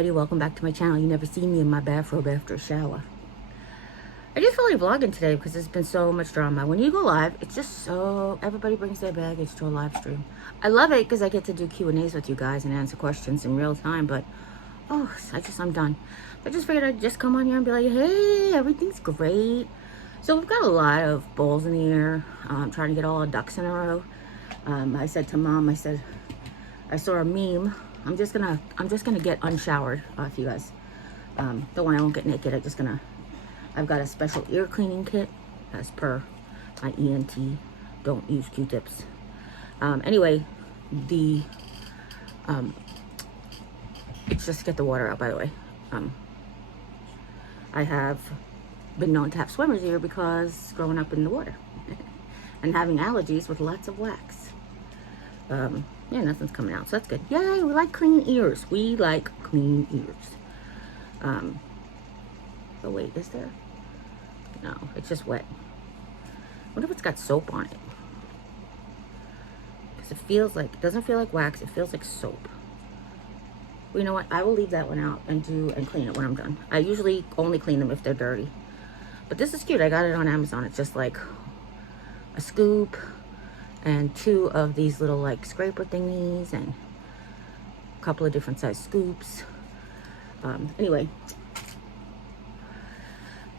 everybody, welcome back to my channel. You never see me in my bathrobe after a shower. I just feel like vlogging today because there's been so much drama. When you go live, it's just so, everybody brings their baggage to a live stream. I love it because I get to do Q&As with you guys and answer questions in real time, but I'm done. I just figured I'd just come on here and be like, hey, everything's great. So we've got a lot of balls in the air. I'm trying to get all our ducks in a row. I said to Mom, I saw a meme. I'm just gonna get unshowered if you guys don't want. I won't get naked. I've got a special ear cleaning kit as per my ENT. Don't use Q-tips. Anyway, it's just to get the water out, by the way. I have been known to have swimmer's ear because growing up in the water and having allergies with lots of wax. Yeah, nothing's coming out, so that's good. Yay, we like clean ears. We like clean ears. Oh wait, is there? No, it's just wet. I wonder if it's got soap on it. Because it doesn't feel like wax, it feels like soap. Well, you know what? I will leave that one out and clean it when I'm done. I usually only clean them if they're dirty. But this is cute. I got it on Amazon. It's just like a scoop and 2 of these little like scraper thingies and a couple of different size scoops. Anyway,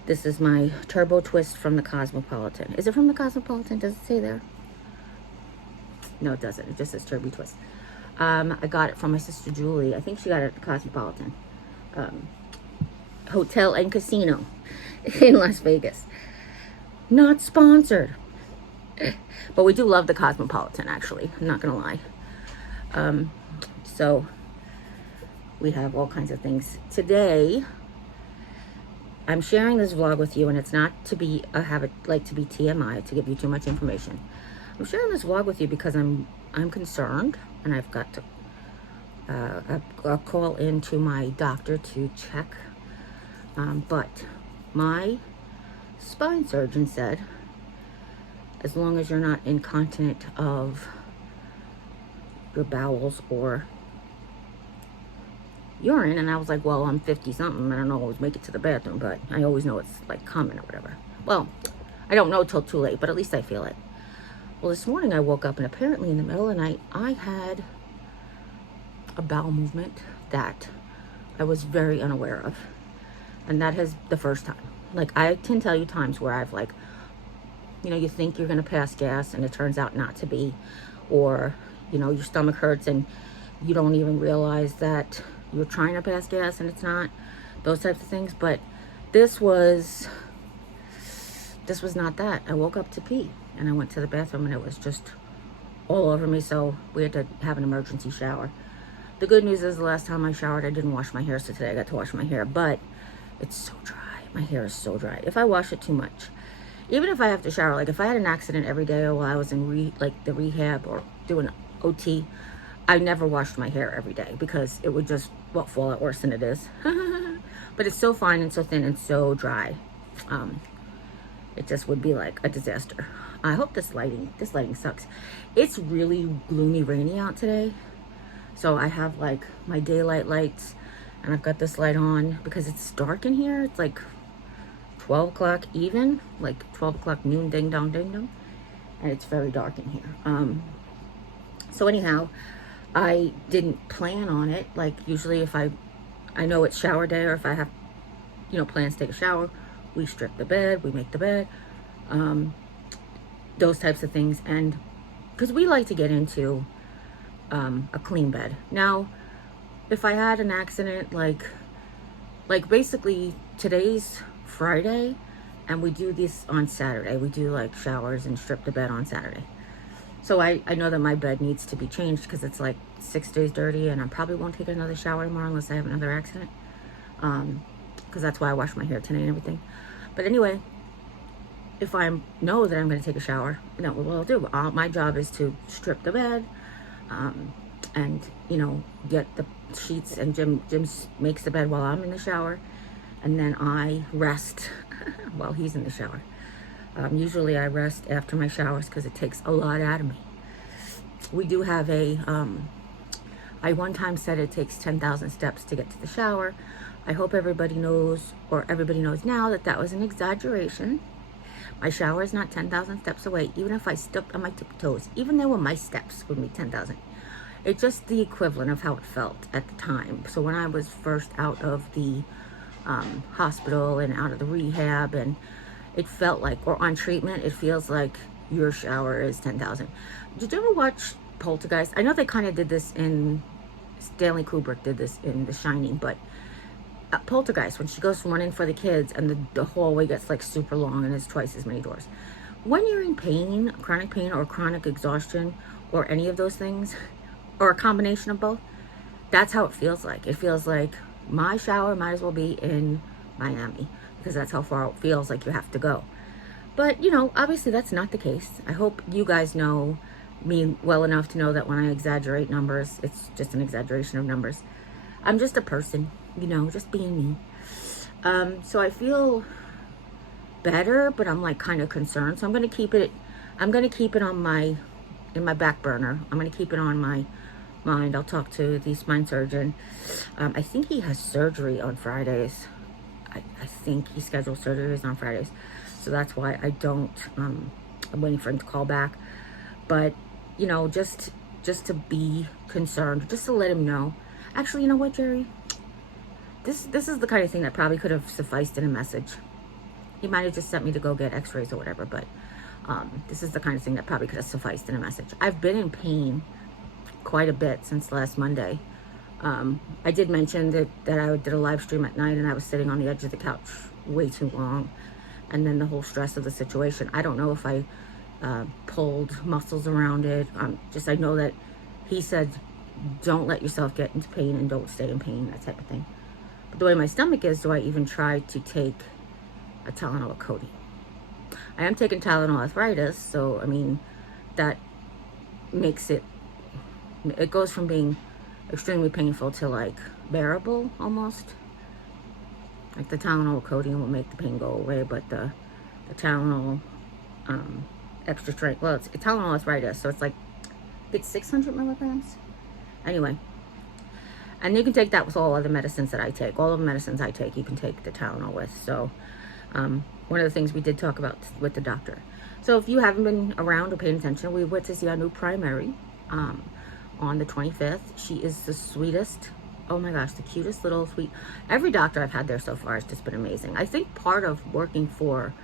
this is my turbo twist from the Cosmopolitan. Is it from the Cosmopolitan? Does it say there? No, it doesn't. It just says turbo twist. I got it from my sister Julie. I think she got it at the Cosmopolitan Hotel and Casino in Las Vegas. Not sponsored. But we do love the Cosmopolitan, actually. I'm not gonna lie. So we have all kinds of things. Today, I'm sharing this vlog with you, and it's not to be to be TMI, to give you too much information. I'm sharing this vlog with you because I'm concerned, and I've got to call into my doctor to check. But my spine surgeon said, as long as you're not incontinent of your bowels or urine. And I was like, well, I'm 50 something. I don't always make it to the bathroom, but I always know it's like common or whatever. Well, I don't know till too late, but at least I feel it. Well, this morning I woke up and apparently in the middle of the night, I had a bowel movement that I was very unaware of. And that is the first time. Like, I can tell you times where I've like, you think you're going to pass gas and it turns out not to be, or, your stomach hurts and you don't even realize that you're trying to pass gas and it's not, those types of things. But this was not that. I woke up to pee and I went to the bathroom and it was just all over me. So we had to have an emergency shower. The good news is the last time I showered, I didn't wash my hair. So today I got to wash my hair, but it's so dry. My hair is so dry. If I wash it too much, even if I have to shower, like if I had an accident every day while I was in the rehab or doing OT, I never washed my hair every day because it would just fall out worse than it is. But it's so fine and so thin and so dry. It just would be like a disaster. I hope this lighting sucks. It's really gloomy, rainy out today. So I have like my daylight lights and I've got this light on because it's dark in here. It's like 12 o'clock even, like 12 o'clock noon, ding dong, and it's very dark in here. So anyhow, I didn't plan on it. Like usually if I know it's shower day, or if I have, plans to take a shower, we strip the bed, we make the bed, those types of things. And because we like to get into a clean bed. Now, if I had an accident, like basically today's Friday and we do this on Saturday. We do like showers and strip the bed on Saturday. So I know that my bed needs to be changed because it's like 6 days dirty, and I probably won't take another shower tomorrow unless I have another accident. Because that's why I wash my hair today and everything. But anyway, if I know that I'm going to take a shower, that's what I'll do. My job is to strip the bed, and get the sheets, and Jim makes the bed while I'm in the shower, and then I rest while he's in the shower. Usually I rest after my showers because it takes a lot out of me. We do have a I one time said it takes 10,000 steps to get to the shower. I hope everybody knows, or everybody knows now, that that was an exaggeration. My shower is not 10,000 steps away, even if I stepped on my tiptoes. Even though my steps would be 10,000. It's just the equivalent of how it felt at the time. So when I was first out of the hospital and out of the rehab, and it felt like, or on treatment, it feels like your shower is 10,000. Did you ever watch Poltergeist? I know they kind of did this in, Stanley Kubrick did this in The Shining, but Poltergeist, when she goes running for the kids and the hallway gets like super long and there's twice as many doors. When you're in pain, chronic pain or chronic exhaustion or any of those things, or a combination of both, that's how it feels like. It feels like my shower might as well be in Miami, because that's how far it feels like you have to go. But, you know, obviously that's not the case. I hope you guys know me well enough to know that when I exaggerate numbers, it's just an exaggeration of numbers. I'm just a person, you know, just being me. So I feel better, but I'm like kind of concerned. So I'm going to keep it on in my back burner. I'm going to keep it on my mind. I'll talk to the spine surgeon. I think he has surgery on Fridays. I think he schedules surgeries on Fridays. So that's why I don't, I'm waiting for him to call back. But, you know, just to be concerned, just to let him know. Actually, you know what, Jerry? This is the kind of thing that probably could have sufficed in a message. He might have just sent me to go get x-rays or whatever, but this is the kind of thing that probably could have sufficed in a message. I've been in pain quite a bit since last Monday. I did mention that I did a live stream at night and I was sitting on the edge of the couch way too long. And then the whole stress of the situation. I don't know if I pulled muscles around it. I know that he said, don't let yourself get into pain and don't stay in pain, that type of thing. But the way my stomach is, do I even try to take a Tylenol or codeine? I am taking Tylenol arthritis, so I mean, that makes it goes from being extremely painful to like bearable almost. Like the Tylenol or codeine will make the pain go away, but the Tylenol extra strength, well, it's Tylenol arthritis, so it's like, it's 600 milligrams. Anyway, and you can take that with all other medicines that I take. All of the medicines I take, you can take the Tylenol with. So one of the things we did talk about with the doctor. So if you haven't been around or paying attention, we went to see our new primary on the 25th. She is the sweetest. Oh my gosh, the cutest little sweet. Every doctor I've had there so far has just been amazing. I think part of working for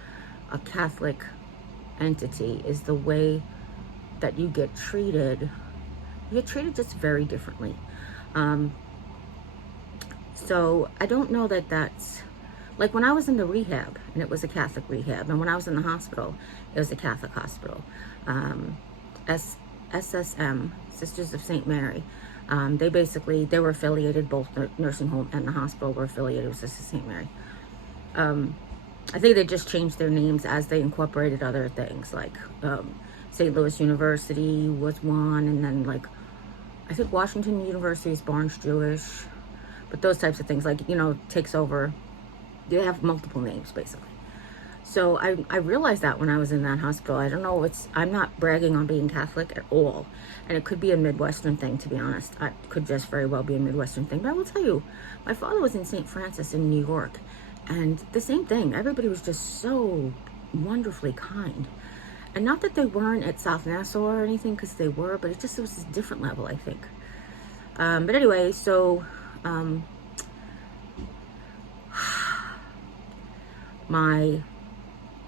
a Catholic entity is the way that you get treated. You get treated just very differently. So I don't know that that's, like when I was in the rehab, and it was a Catholic rehab, and when I was in the hospital, it was a Catholic hospital. SSM, Sisters of St. Mary. They were affiliated, both the nursing home and the hospital were affiliated with Sisters of St. Mary. I think they just changed their names as they incorporated other things, like St. Louis University was one, and then like, I think Washington University is Barnes Jewish, but those types of things, like, you know, takes over. They have multiple names, basically. So I realized that when I was in that hospital. I don't know, I'm not bragging on being Catholic at all. And it could be a Midwestern thing, to be honest. It could just very well be a Midwestern thing. But I will tell you, my father was in St. Francis in New York. And the same thing. Everybody was just so wonderfully kind. And not that they weren't at South Nassau or anything, because they were, but it was a different level, I think. But anyway, so my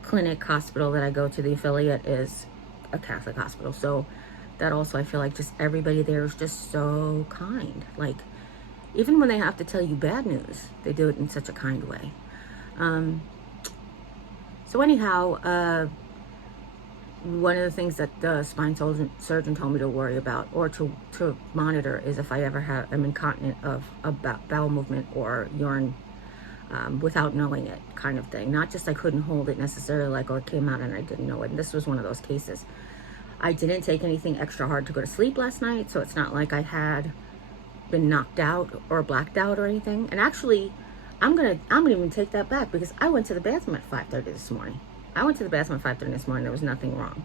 clinic hospital that I go to, the affiliate, is a Catholic hospital. So that also, I feel like just everybody there is just so kind. Like, even when they have to tell you bad news, they do it in such a kind way. So anyhow, one of the things that the spine surgeon told me to worry about, or to monitor, is if I ever am incontinent of a bowel movement or urine without knowing it, kind of thing. Not just I couldn't hold it necessarily, like, oh, it came out and I didn't know it. And this was one of those cases. I didn't take anything extra hard to go to sleep last night, so it's not like I had been knocked out or blacked out or anything. And actually, I'm gonna even take that back, because I went to the bathroom at 5:30 this morning. I went to the bathroom at 5:30 this morning. There was nothing wrong.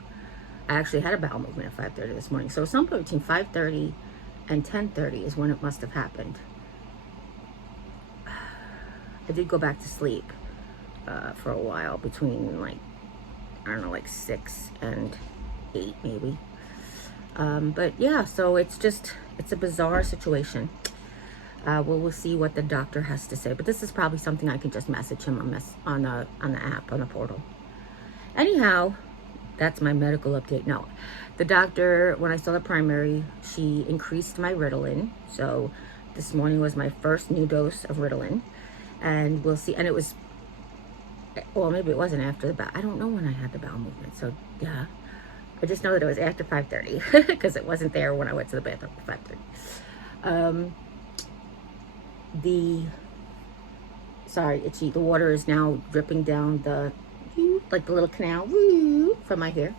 I actually had a bowel movement at 5:30 this morning. So some point between 5:30 and 10:30 is when it must have happened. I did go back to sleep for a while between like, I don't know, like 6 and 8 maybe. But yeah, so it's a bizarre situation. We'll see what the doctor has to say, but this is probably something I can just message him on the app, on the portal. Anyhow, that's my medical update. No, the doctor, when I saw the primary, she increased my Ritalin. So this morning was my first new dose of Ritalin, and we'll see. And it was, well, maybe it wasn't after the bowel. I don't know when I had the bowel movement. So yeah, I just know that it was after 5:30 because it wasn't there when I went to the bathroom at 5:30. Sorry, itchy. The water is now dripping down the, like the little canal from my hair.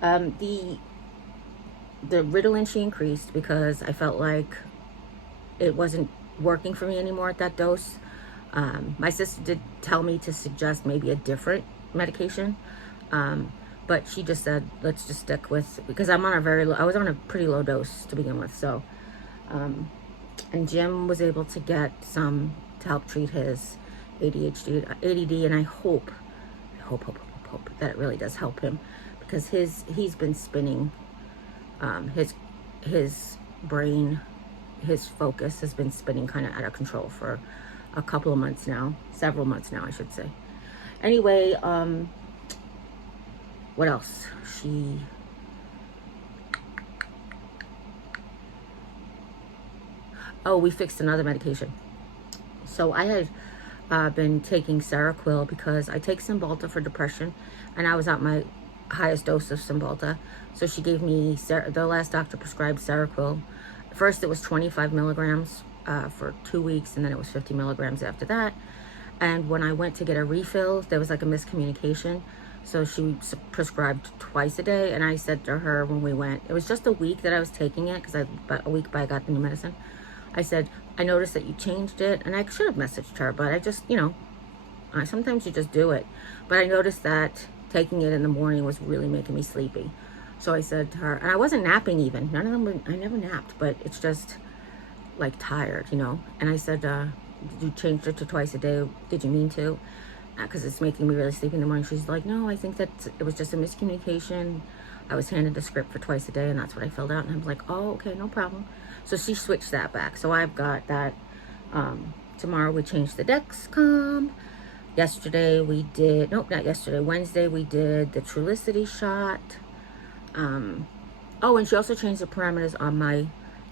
The Ritalin she increased because I felt like it wasn't working for me anymore at that dose. My sister did tell me to suggest maybe a different medication, but she just said let's just stick with, because I'm on a I was on a pretty low dose to begin with. So, and Jim was able to get some to help treat his ADD, and I hope that it really does help him, because he's been spinning, his brain, his focus has been spinning kind of out of control for a couple of months now, several months now, I should say. Anyway, what else? We fixed another medication. So I had been taking Seroquel because I take Cymbalta for depression, and I was at my highest dose of Cymbalta. So she gave me, the last doctor prescribed Seroquel. First it was 25 milligrams for 2 weeks, and then it was 50 milligrams after that. And when I went to get a refill, there was like a miscommunication. So she prescribed twice a day, and I said to her when we went, it was just a week that I was taking it, because about a week I got the new medicine. I said, I noticed that you changed it, and I should have messaged her, but I just, sometimes you just do it. But I noticed that taking it in the morning was really making me sleepy. So I said to her, and I wasn't napping even. None of them, I never napped, but it's just like tired, And I said, did you change it to twice a day? Did you mean to? Because it's making me really sleepy in the morning. She's like, no, I think that it was just a miscommunication. I was handed the script for twice a day, and that's what I filled out. And I was like, oh, okay, no problem. So she switched that back. So I've got that. Tomorrow we changed the Dexcom. Yesterday we did, nope, not yesterday. Wednesday we did the Trulicity shot. And she also changed the parameters on my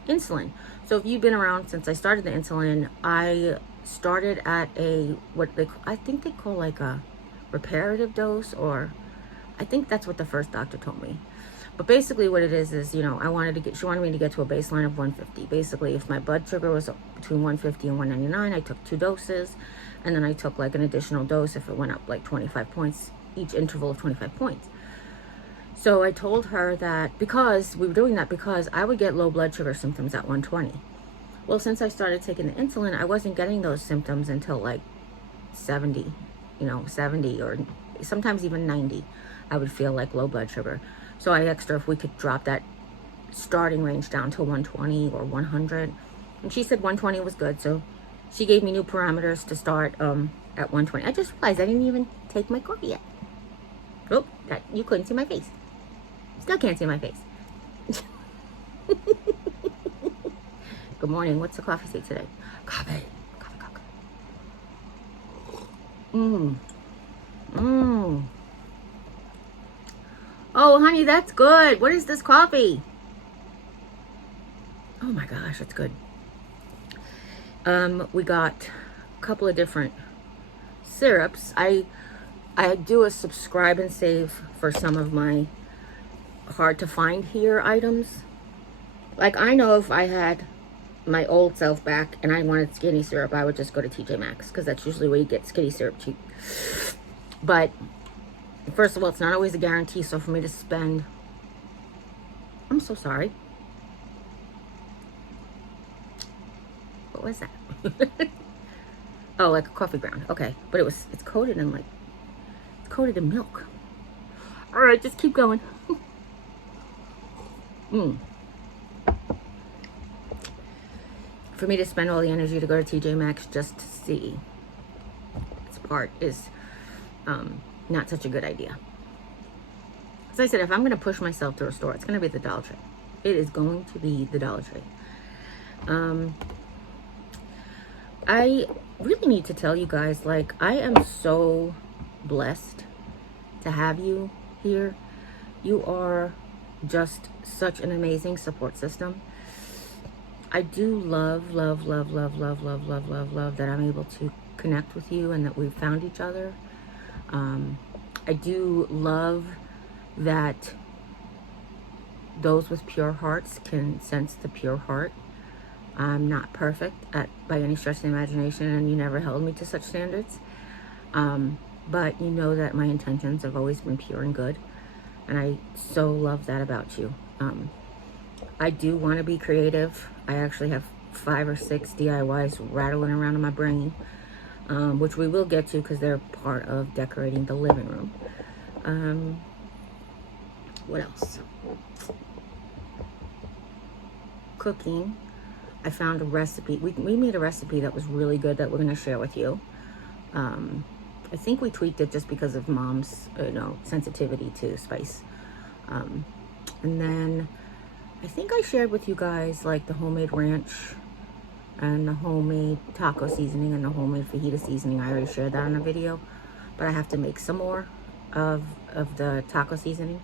insulin. So if you've been around since I started the insulin, I started at I think they call like a reparative dose, or I think that's what the first doctor told me. But basically what it is, she wanted me to get to a baseline of 150. Basically, if my blood sugar was between 150 and 199, I took 2 doses, and then I took like an additional dose if it went up like 25 points, each interval of 25 points. So I told her that because we were doing that because I would get low blood sugar symptoms at 120. Well, since I started taking the insulin, I wasn't getting those symptoms until like 70, 70 or sometimes even 90. I would feel like low blood sugar. So I asked her if we could drop that starting range down to 120 or 100. And she said 120 was good. So she gave me new parameters to start at 120. I just realized I didn't even take my coffee yet. Oh, you couldn't see my face. Still can't see my face. Good morning. What's the coffee say today? Coffee. Oh, honey, that's good. What is this coffee? Oh my gosh, it's good. We got a couple of different syrups. I do a subscribe and save for some of my hard to find here items. Like, I know if I had my old self back and I wanted skinny syrup, I would just go to TJ Maxx, because that's usually where you get skinny syrup cheap. But first of all, it's not always a guarantee. So for me to spend, I'm so sorry. What was that? Oh, like a coffee ground. Okay, but it's coated in milk. All right, just keep going. for me to spend all the energy to go to TJ Maxx just to see its part is not such a good idea. As I said, if I'm going to push myself to a store, it's going to be the Dollar Tree. It is going to be the Dollar Tree. I really need to tell you guys, like, I am so blessed to have you here. You are just such an amazing support system. I do love that I'm able to connect with you and that we've found each other. I do love that those with pure hearts can sense the pure heart. I'm not perfect by any stretch of the imagination, and you never held me to such standards. But you know that my intentions have always been pure and good, and I so love that about you. I do want to be creative. I actually have 5 or 6 DIYs rattling around in my brain, which we will get to because they're part of decorating the living room. What else? Cooking. I found a recipe. We made a recipe that was really good that we're going to share with you. I think we tweaked it just because of Mom's, sensitivity to spice. And then I think I shared with you guys like the homemade ranch and the homemade taco seasoning and the homemade fajita seasoning. I already shared that in a video, but I have to make some more of the taco seasoning.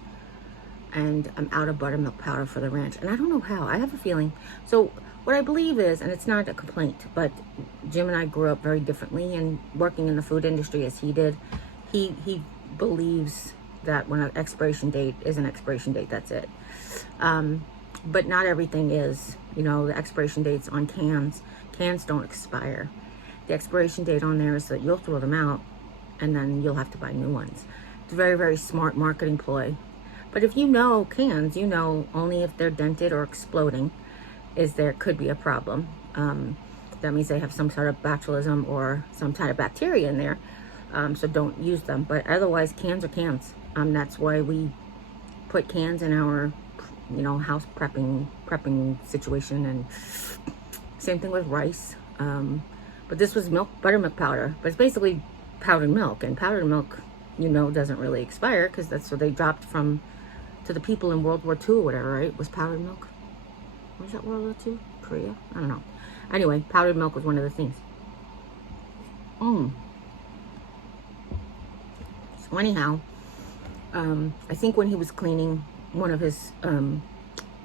And I'm out of buttermilk powder for the ranch, and I don't know how. I have a feeling. So what I believe is, and it's not a complaint, but Jim and I grew up very differently, and working in the food industry as he did, he believes that when an expiration date is an expiration date, that's it. But not everything is. The expiration dates on cans don't expire. The expiration date on there is that you'll throw them out, and then you'll have to buy new ones. It's a very, very smart marketing ploy. But if you know cans, you know only if they're dented or exploding there could be a problem. That means they have some sort of botulism or some kind of bacteria in there. So don't use them. But otherwise, cans are cans. That's why we put cans in our, house prepping situation. And same thing with rice. But this was buttermilk powder. But it's basically powdered milk. And powdered milk, doesn't really expire because that's what they dropped to the people in World War II or whatever, right? Was powdered milk. Was that World War II? Korea? I don't know. Anyway, powdered milk was one of the things. So anyhow, I think when he was cleaning, one of his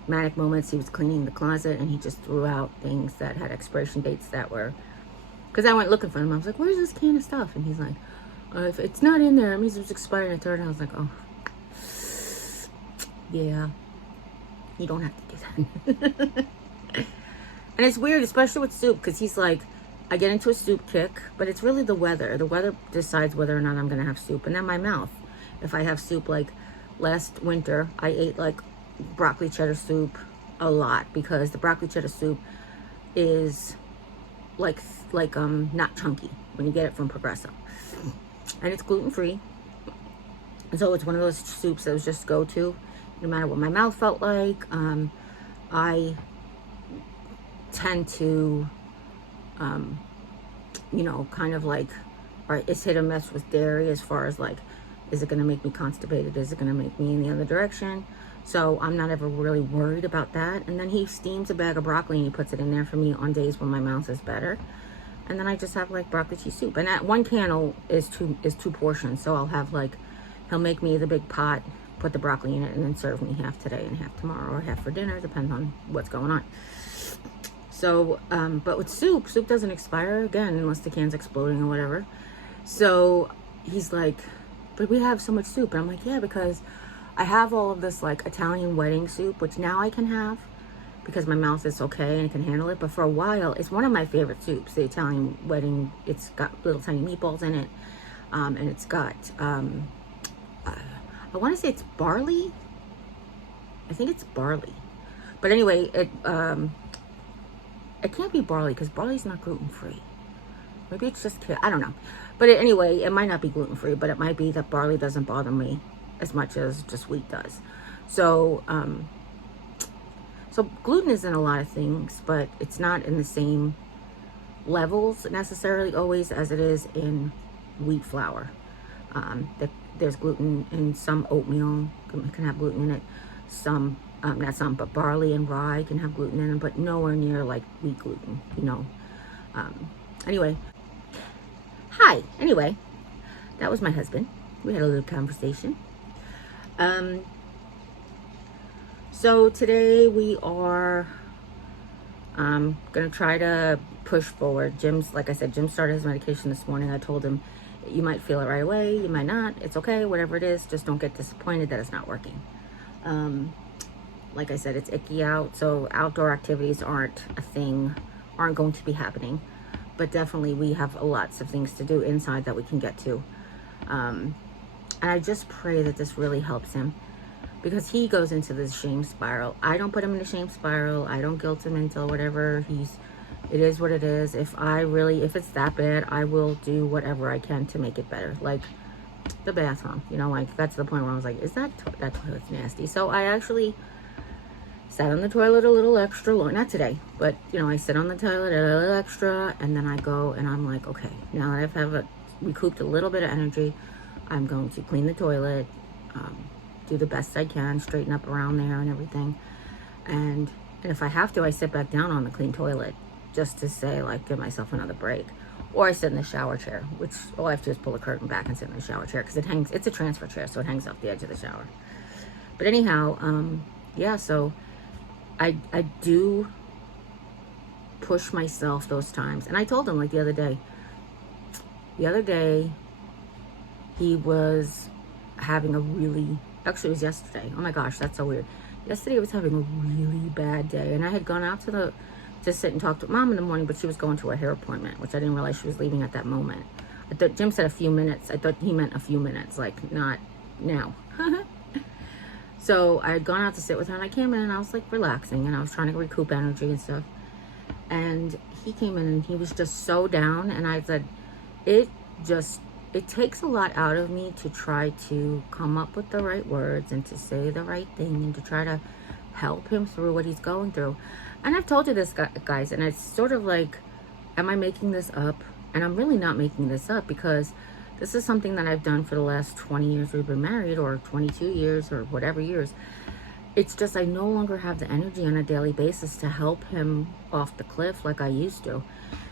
manic moments, he was cleaning the closet and he just threw out things that had expiration dates that were, because I went looking for them. I was like, where's this can of stuff? And he's like, if it's not in there, it means it's expired. And I was like, oh, yeah, you don't have to do that. And it's weird, especially with soup, because he's like, I get into a soup kick, but it's really the weather. The weather decides whether or not I'm going to have soup. And then my mouth. If I have soup, like last winter, I ate like broccoli cheddar soup a lot, because the broccoli cheddar soup is like not chunky when you get it from Progresso. And it's gluten-free. So it's one of those soups that was just go-to. No matter what my mouth felt like, I tend to, kind of like, all right, it's hit or miss with dairy as far as like, is it going to make me constipated? Is it going to make me in the other direction? So I'm not ever really worried about that. And then he steams a bag of broccoli and he puts it in there for me on days when my mouth is better. And then I just have like broccoli cheese soup. And that one can is two portions. So I'll have like, he'll make me the big pot, put the broccoli in it, and then serve me half today and half tomorrow, or half for dinner, depends on what's going on. So, but with soup doesn't expire, again, unless the can's exploding or whatever. So he's like, but we have so much soup. And I'm like, yeah, because I have all of this like Italian wedding soup, which now I can have because my mouth is okay and can handle it. But for a while, it's one of my favorite soups, the Italian wedding. It's got little tiny meatballs in it. And it's got, I want to say it's barley. I think it's barley. But anyway, it can't be barley because barley's not gluten-free. Maybe it's just, I don't know. But anyway, it might not be gluten-free, but it might be that barley doesn't bother me as much as just wheat does. So So gluten is in a lot of things, but it's not in the same levels necessarily always as it is in wheat flour. There's gluten in some oatmeal, can have gluten in it. Some, not some, but barley and rye can have gluten in them, but nowhere near like wheat gluten, you know. Anyway, hi. Anyway, that was my husband. We had a little conversation. So today we are gonna try to push forward. Like I said, Jim started his medication this morning. I told him, you might feel it right away, you might not. It's okay, whatever it is. Just don't get disappointed that it's not working. Like I said, it's icky out, so outdoor activities aren't a thing, aren't going to be happening. But definitely we have lots of things to do inside that we can get to. And I just pray that this really helps him, because he goes into this shame spiral. I don't put him in a shame spiral. I don't guilt him into whatever. It is what it is. If it's that bad, I will do whatever I can to make it better. Like the bathroom, you know, like got to the point where I was like, that toilet's nasty. So I actually sat on the toilet a little extra long, not today, but you know, I sit on the toilet a little extra, and then I go and I'm like, okay, now that I've recouped a little bit of energy, I'm going to clean the toilet, do the best I can, straighten up around there and everything. And if I have to, I sit back down on the clean toilet just to say, like, give myself another break. Or I sit in the shower chair, which all I have to do is pull the curtain back and sit in the shower chair, because it's a transfer chair, so it hangs off the edge of the shower. But anyhow, yeah, so I do push myself those times. And I told him, like, the other day, he was having actually it was yesterday. Oh my gosh, that's so weird. Yesterday he was having a really bad day, and I had gone out to sit and talk to Mom in the morning, but she was going to a hair appointment, which I didn't realize she was leaving at that moment. I thought Jim said a few minutes. I thought he meant a few minutes, like not now. So I had gone out to sit with her, and I came in and I was like relaxing, and I was trying to recoup energy and stuff. And he came in and he was just so down, and I said, it takes a lot out of me to try to come up with the right words and to say the right thing and to try to help him through what he's going through. And I've told you this, guys, and it's sort of like, am I making this up? And I'm really not making this up, because this is something that I've done for the last 20 years we've been married, or 22 years, or whatever years. It's just I no longer have the energy on a daily basis to help him off the cliff like I used to.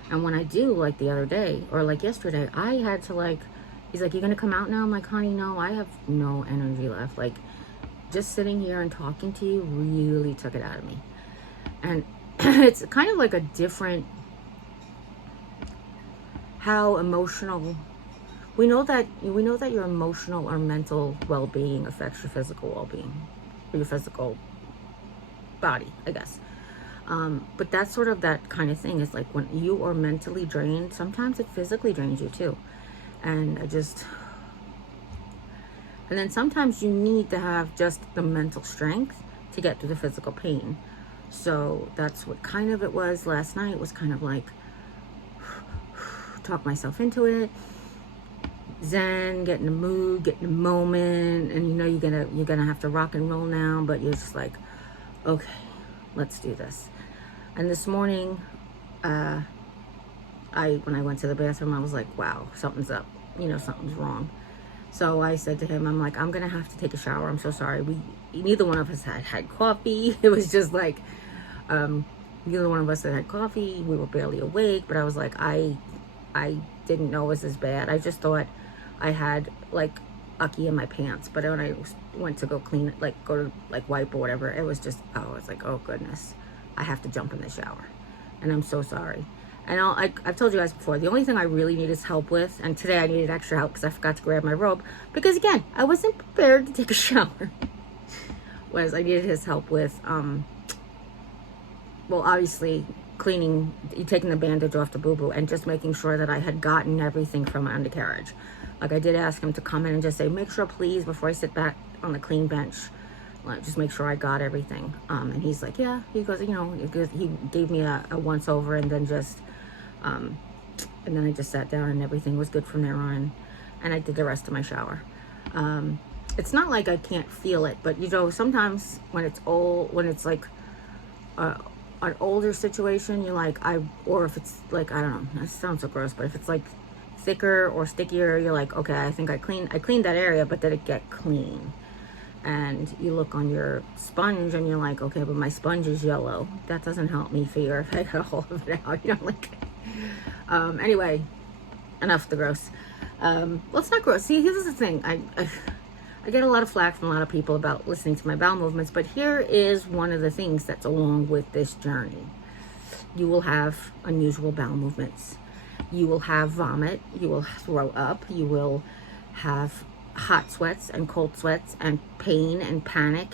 And when I do, like the other day, or like yesterday, I had to he's like, you gonna come out now? I'm like, honey, no, I have no energy left. Like, just sitting here and talking to you really took it out of me. And it's kind of like a different, how emotional, we know that your emotional or mental well-being affects your physical well-being, or your physical body, I guess. But that's sort of that kind of thing. Is like when you are mentally drained, sometimes it physically drains you too. And then sometimes you need to have just the mental strength to get through the physical pain. So that's what kind of it was last night. Was kind of like talk myself into it, zen, get in the mood, get in the moment, and you know you're gonna have to rock and roll now, but you're just like, okay, let's do this. And this morning, when I went to the bathroom, I was like, wow, something's up. You know, something's wrong. So I said to him, I'm like, I'm gonna have to take a shower. I'm so sorry. Neither one of us had coffee. It was just like, neither one of us had coffee. We were barely awake. But I was like, I didn't know it was as bad. I just thought I had like ucky in my pants. But when I went to go clean it, like go to like wipe or whatever, it was just, I was like, oh goodness, I have to jump in the shower. And I'm so sorry. And I've told you guys before, the only thing I really need is help with, and today I needed extra help because I forgot to grab my robe, because again, I wasn't prepared to take a shower, was I needed his help with, well, obviously taking the bandage off the boo-boo and just making sure that I had gotten everything from my undercarriage. Like I did ask him to come in and just say, make sure please, before I sit back on the clean bench, just make sure I got everything. And he's like, yeah, he goes, you know, he gave me a once over, and then just, and then I just sat down and everything was good from there on. And I did the rest of my shower. It's not like I can't feel it, but you know, sometimes when it's like uh, an older situation, you're like, or if it's like, I don't know, that sounds so gross, but if it's like thicker or stickier, you're like, okay, I think I cleaned that area, but did it get clean? And you look on your sponge and you're like, okay, but my sponge is yellow. That doesn't help me figure if I got all of it out, you know, like, anyway, enough of the gross. Well, it's not gross. See, here's the thing. I get a lot of flack from a lot of people about listening to my bowel movements, but here is one of the things that's along with this journey. You will have unusual bowel movements. You will have vomit. You will throw up. You will have hot sweats and cold sweats and pain and panic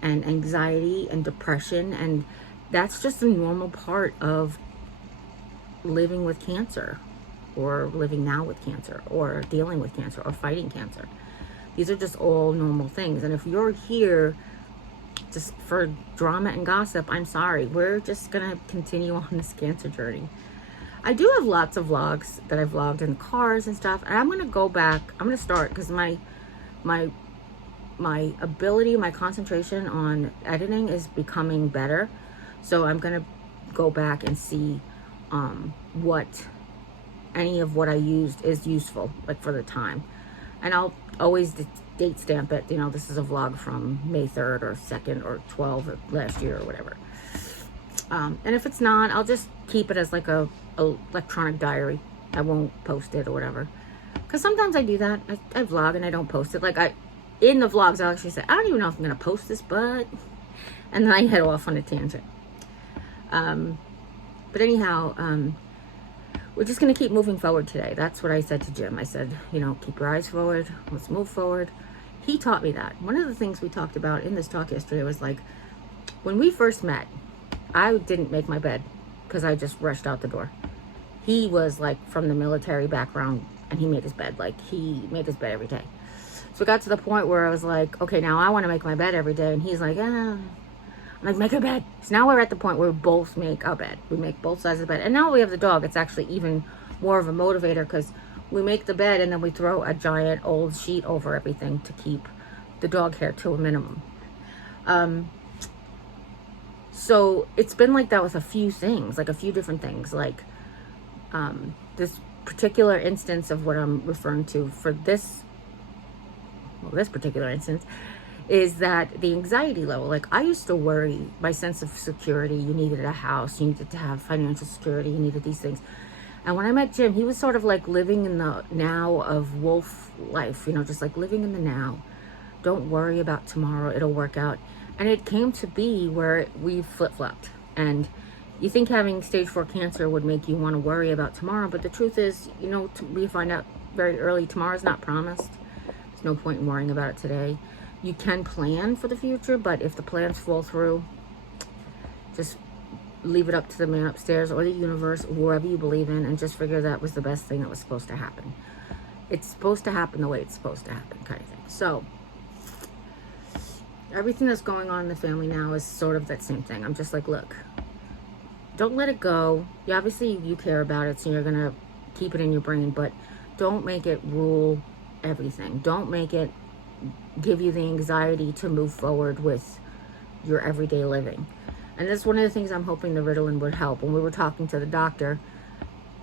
and anxiety and depression. And that's just a normal part of living with cancer, or living now with cancer, or dealing with cancer, or fighting cancer. These are just all normal things. And if you're here just for drama and gossip, I'm sorry. We're just going to continue on this cancer journey. I do have lots of vlogs that I've vlogged in cars and stuff. And I'm going to go back. I'm going to start because my ability, my concentration on editing is becoming better. So I'm going to go back and see what any of what I used is useful, like for the time. And I'll always date stamp it. You know, this is a vlog from May 3rd or 2nd or 12th or last year or whatever. And if it's not, I'll just keep it as like a electronic diary. I won't post it or whatever. Because sometimes I do that. I vlog and I don't post it. Like in the vlogs, I'll actually say, I don't even know if I'm going to post this, but... And then I head off on a tangent. But anyhow, we're just going to keep moving forward today. That's what I said to Jim. I said, you know, keep your eyes forward. Let's move forward. He taught me that. One of the things we talked about in this talk yesterday was like, when we first met, I didn't make my bed because I just rushed out the door. He was like from the military background and he made his bed. Like he made his bed every day. So it got to the point where I was like, okay, now I want to make my bed every day. And he's like, I'm like, make a bed. So now we're at the point where we both make a bed. We make both sides of the bed. And now we have the dog. It's actually even more of a motivator because we make the bed and then we throw a giant old sheet over everything to keep the dog hair to a minimum. So it's been like that with a few things, like a few different things. Like this particular instance of what I'm referring to for this particular instance is that the anxiety level, like I used to worry, my sense of security, you needed a house, you needed to have financial security, you needed these things. And when I met Jim, he was sort of like living in the now of wolf life, you know, just like living in the now. Don't worry about tomorrow, it'll work out. And it came to be where we flip-flopped. And you think having stage 4 cancer would make you want to worry about tomorrow, but the truth is, you know, we find out very early, tomorrow's not promised. There's no point in worrying about it today. You can plan for the future, but if the plans fall through, just leave it up to the man upstairs or the universe, wherever you believe in, and just figure that was the best thing that was supposed to happen. It's supposed to happen the way it's supposed to happen, kind of thing. So, everything that's going on in the family now is sort of that same thing. I'm just like, look, don't let it go. Obviously, you care about it, so you're going to keep it in your brain, but don't make it rule everything. Don't make it give you the anxiety to move forward with your everyday living. And that's one of the things I'm hoping the Ritalin would help. When we were talking to the doctor,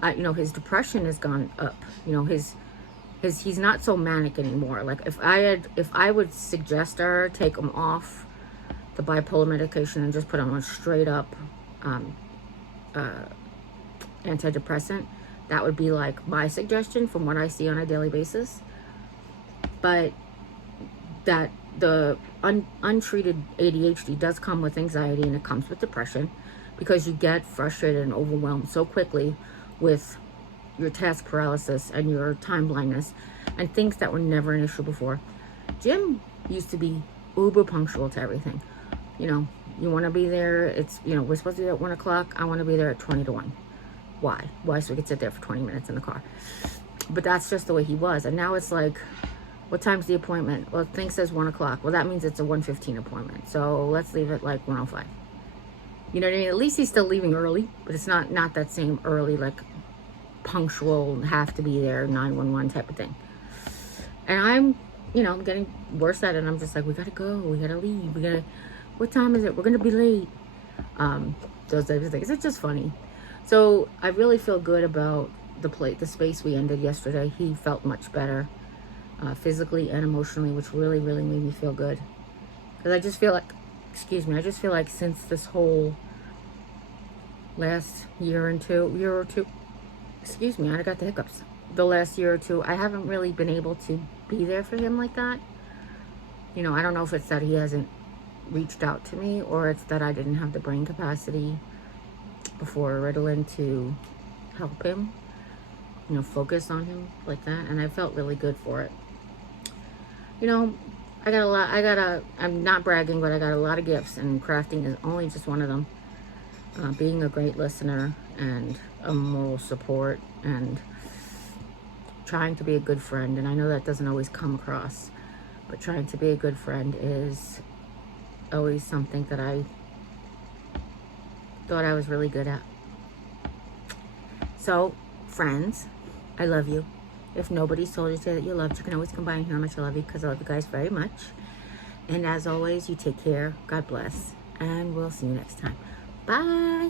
you know, his depression has gone up. You know, he's not so manic anymore. Like if I would suggest her take him off the bipolar medication and just put him on straight up antidepressant, that would be like my suggestion from what I see on a daily basis. But that the untreated ADHD does come with anxiety, and it comes with depression because you get frustrated and overwhelmed so quickly with your task paralysis and your time blindness and things that were never an issue before. Jim used to be uber punctual to everything. You know, you want to be there, it's, you know, we're supposed to be there at 1 o'clock. I want to be there at 20 to 1. Why? So we could sit there for 20 minutes in the car. But that's just the way he was. And now it's like, what time's the appointment? Well, the thing says 1 o'clock. Well, that means it's a 1:15 appointment. So let's leave it like 1:05. You know what I mean? At least he's still leaving early, but it's not that same early, like punctual, have to be there, 911 type of thing. And I'm, you know, I'm getting worse at it. And I'm just like, we gotta go. We gotta leave. What time is it? We're gonna be late. Those types of things. It's just funny. So I really feel good about the space we ended yesterday. He felt much better, physically and emotionally, which really, really made me feel good. Because I just feel like, excuse me, I just feel like since this whole last year or two, excuse me, I got the hiccups. The last year or two, I haven't really been able to be there for him like that. You know, I don't know if it's that he hasn't reached out to me, or it's that I didn't have the brain capacity before Ritalin to help him, you know, focus on him like that. And I felt really good for it. You know, I'm not bragging, but I got a lot of gifts, and crafting is only just one of them. Being a great listener and a moral support and trying to be a good friend. And I know that doesn't always come across, but trying to be a good friend is always something that I thought I was really good at. So, friends, I love you. If nobody's told you today that you loved, you can always come by and hear how much I love you, because I love you guys very much. And as always, you take care. God bless. And we'll see you next time. Bye.